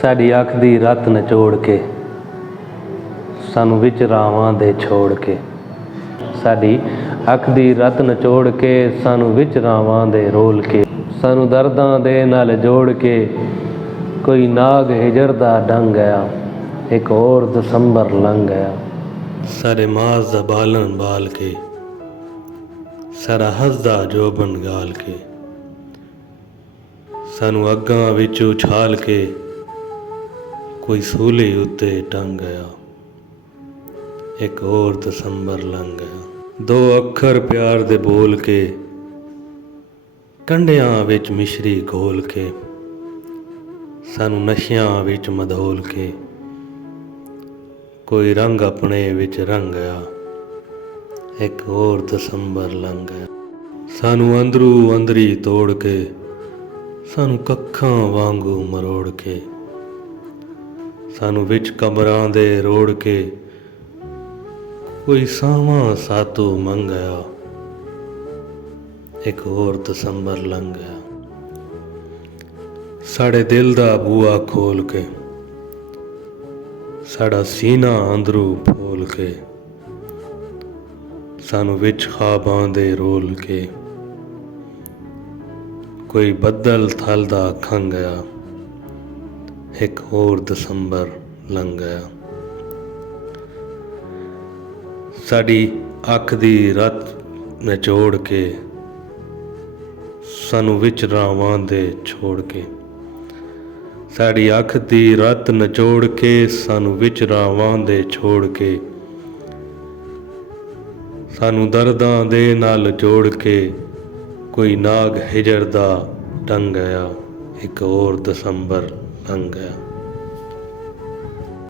ਸਾਡੀ ਅੱਖ ਦੀ ਰੱਤ ਨਚੋੜ ਕੇ ਸਾਨੂੰ ਵਿੱਚ ਰਾਵਾਂ ਦੇ ਛੋੜ ਕੇ, ਸਾਡੀ ਅੱਖ ਦੀ ਰੱਤ ਨਚੋੜ ਕੇ ਸਾਨੂੰ ਵਿੱਚ ਰਾਵਾਂ ਦੇ ਰੋਲ ਕੇ, ਸਾਨੂੰ ਦਰਦਾਂ ਦੇ ਨਾਲ ਜੋੜ ਕੇ ਕੋਈ ਨਾਗ ਹਿਜਰ ਦਾ ਡੰਗ ਗਿਆ, ਇੱਕ ਹੋਰ ਦਸੰਬਰ ਲੰਘ ਗਿਆ। ਸਾਡੇ ਮਾਸ ਦਾ ਬਾਲਣ ਬਾਲ ਕੇ, ਸਾਡਾ ਹੱਸਦਾ ਜੋਬਨ ਗਾਲ ਕੇ, ਸਾਨੂੰ ਅੱਗਾਂ ਵਿੱਚ ਉਛਾਲ ਕੇ ਕੋਈ ਸੂਲੀ ਉੱਤੇ ਟੰਗ ਗਿਆ, ਇੱਕ ਹੋਰ ਦਸੰਬਰ ਲੰਘ ਗਿਆ। ਦੋ ਅੱਖਰ ਪਿਆਰ ਦੇ ਬੋਲ ਕੇ, ਕੰਢਿਆਂ ਵਿੱਚ ਮਿਸ਼ਰੀ ਘੋਲ ਕੇ, ਸਾਨੂੰ ਨਸ਼ਿਆਂ ਵਿੱਚ ਮਧੋਲ ਕੇ ਕੋਈ ਰੰਗ ਆਪਣੇ ਵਿੱਚ ਰੰਗ ਗਿਆ, ਇੱਕ ਹੋਰ ਦਸੰਬਰ ਲੰਘ ਗਿਆ। ਸਾਨੂੰ ਅੰਦਰੂ ਅੰਦਰੀ ਤੋੜ ਕੇ, ਸਾਨੂੰ ਕੱਖਾਂ ਵਾਂਗੂ ਮਰੋੜ ਕੇ, ਸਾਨੂੰ ਵਿੱਚ ਕਬਰਾਂ ਦੇ ਰੋੜ ਕੇ ਕੋਈ ਸਾਵਾਂ ਸਾਤੋਂ ਮੰਗਿਆ, ਇੱਕ ਹੋਰ ਦਸੰਬਰ ਲੰਘ ਗਿਆ। ਸਾਡੇ ਦਿਲ ਦਾ ਬੂਹਾ ਖੋਲ ਕੇ, ਸਾਡਾ ਸੀਨਾ ਅੰਦਰੂ ਫੋਲ ਕੇ, ਸਾਨੂੰ ਵਿੱਚ ਖਾਬਾਂ ਦੇ ਰੋਲ ਕੇ ਕੋਈ ਬੱਦਲ ਥਲਦਾ ਖੰਘ ਗਿਆ, ਇੱਕ ਹੋਰ ਦਸੰਬਰ ਲੰਘ ਗਿਆ। ਸਾਡੀ ਅੱਖ ਦੀ ਰੱਤ ਨਚੋੜ ਕੇ ਸਾਨੂੰ ਵਿੱਚ ਰਾਵਾਂ ਦੇ ਛੋੜ ਕੇ, ਸਾਡੀ ਅੱਖ ਦੀ ਰੱਤ ਨਚੋੜ ਕੇ ਸਾਨੂੰ ਵਿੱਚ ਰਾਵਾਂ ਦੇ ਛੋੜ ਕੇ, ਸਾਨੂੰ ਦਰਦਾਂ ਦੇ ਨਾਲ ਜੋੜ ਕੇ ਕੋਈ ਨਾਗ ਹਿਜਰ ਦਾ ਟੰਗ ਗਿਆ, ਇੱਕ ਹੋਰ ਦਸੰਬਰ ਲੰਘ ਗਿਆ।